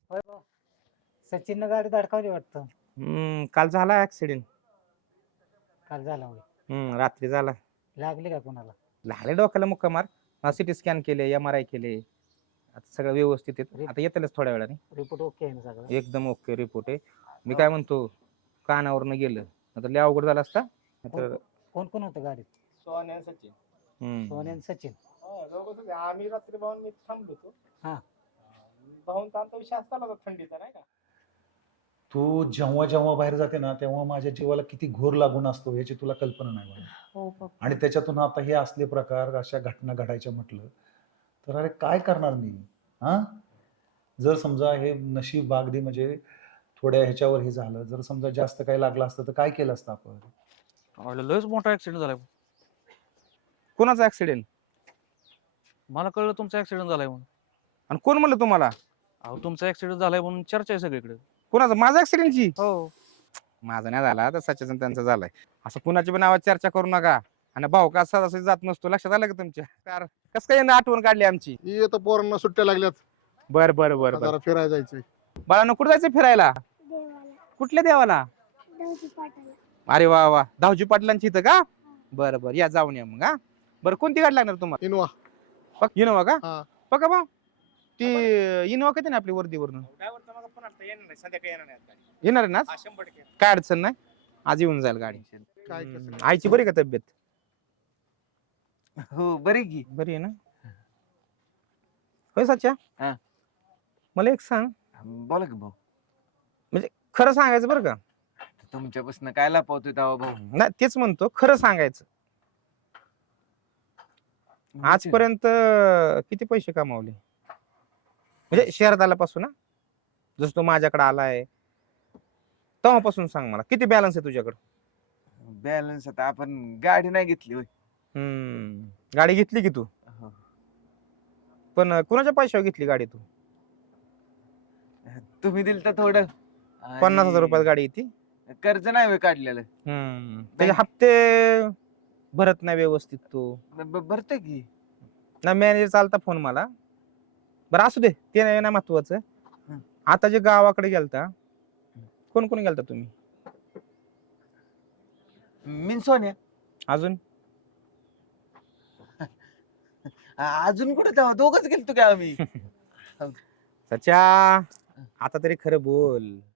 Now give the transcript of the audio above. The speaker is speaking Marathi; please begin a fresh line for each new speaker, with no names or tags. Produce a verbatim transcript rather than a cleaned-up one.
होय भाऊ. सचिननं गाडी धडकावली वाटतं.
हम्म काल झाला ऍक्सिडेंट.
काल झाला होय.
हम्म रात्री झाला.
लागली का कोणाला?
लागले डोक्याला मुक्का मार. सिटी स्कॅन केले, एम आर आय केले, आता सगळं व्यवस्थित आहे. आता येतलच थोड्या वेळाने.
रिपोर्ट ओके आहे ना सगळं?
एकदम ओके रिपोर्ट आहे. मी
हो.
काय म्हणतो, कानावरनं गेलं आता लय अवघड झाला असता.
कोण कोण कोण होतं गाडीत?
सोन्या आणि सचिन.
हम्म
सोन्या आणि सचिन.
हा दोघंच होते. आम्ही रात्री भाऊन मी थांबलो होतो.
हा.
भाऊंचा आमचा विषय असता होता थंडीचा नाही का.
तू जेव्हा जेव्हा बाहेर जाते ना तेव्हा माझ्या जीवाला किती घोर लागून असतो याची तुला कल्पना नाही मला.
हो पप्पा.
आणि त्याच्यातून आता हे असले प्रकार अशा घटना घडायच्या म्हटलं तर अरे काय करणार मी हा. जर समजा हे नशीब बागदी म्हणजे थोड्या ह्याच्यावर हे झालं, जर समजा जास्त काही लागलं असतं तर काय केलं असतं आपण?
अरे लयच मोठा ऍक्सिडेंट झालाय.
कोणाचा ऍक्सिडेंट?
मला कळलं तुमचा ऍक्सिडेंट झालाय म्हणून.
आणि कोण म्हणलं तुम्हाला?
अहो तुमचा ऍक्सिडेंट झालाय म्हणून चर्चा आहे सगळीकडे.
कोणाचा? माझा ऍक्सिडेंटची?
हो.
माझा नाही झाला तर सचिन त्यांचा झालाय. असं कुणाच्या पण नावात चर्चा करू नका. आणि भाऊ का सहजासहजी जात नसतो. लक्षात आलं का तुमच्या? कार कस काय यांना आठवण काढली आमची?
ही आता पोरांना सुट्ट्या लागल्यात,
बर बर बर बर.
जरा फिरायला जायचंय.
बाळांनो कुठं जायचं फिरायला?
देवाला
कुठल्या देवाला?
दौजी पाटाला.
अरे वा वा, दावजी पाटलांची इथं का? बरं बरं या जाऊन या मग. हा बरं कोणती गाडी लागणार तुम्हाला?
इनोवा.
पक इनोवा का?
हा.
बघा बा ती इनोवा किती ना आपली वर्दीवरून
ड्रायव्हरचा मग पुन्हा येणार नाही, संध्याकाळी येणार नाही गाडी.
येणार आहे ना?
हा शंभर टक्के.
काय अडचण नाही, आज येऊन जाईल गाडी.
काय
हम्म.
कसं?
आईची बरी का तब्येत?
हो बरी की.
बरी आहे ना? होय सच्या,
हा.
मला एक सांग,
बोला की भाऊ.
म्हणजे खरं सांगायचं बरं का?
तुमच्यापासून काय लपवतोय तेव्हा भाऊ?
नाही तेच म्हणतो, खरं सांगायचं. आजपर्यंत किती पैसे कमावले म्हणजे शहरात आल्यापासून? ना जसं तो माझ्याकडे आलाय तेव्हापासून सांग मला, किती बॅलन्स आहे तुझ्याकडे?
बॅलन्स आता आपण गाडी नाही घेतली होय.
हम्म गाडी घेतली की तू?
हो.
पण कुणाच्या पैशावर घेतली गाडी तू?
तुम्ही दिल तर थोडं. आणि
पन्नास हजार रुपयात गाडी येते.
कर्ज नाही होय काढलेलं.
हम्म त्याचे हप्ते भरत नाही व्यवस्थित तू.
ब- भरतोय की.
ना मॅनेजर चालता फोन मला. बरं असू दे, ते नाही ना महत्वाचं.
हं.
आता जे गावाकडे गेलता, कोण कोण गेलता तुम्ही?
मिन सोन्या.
अजून?
अजून कुठे तेव्हा दोघच गेलतो का आम्ही?
सच्या आता तरी खरं बोल.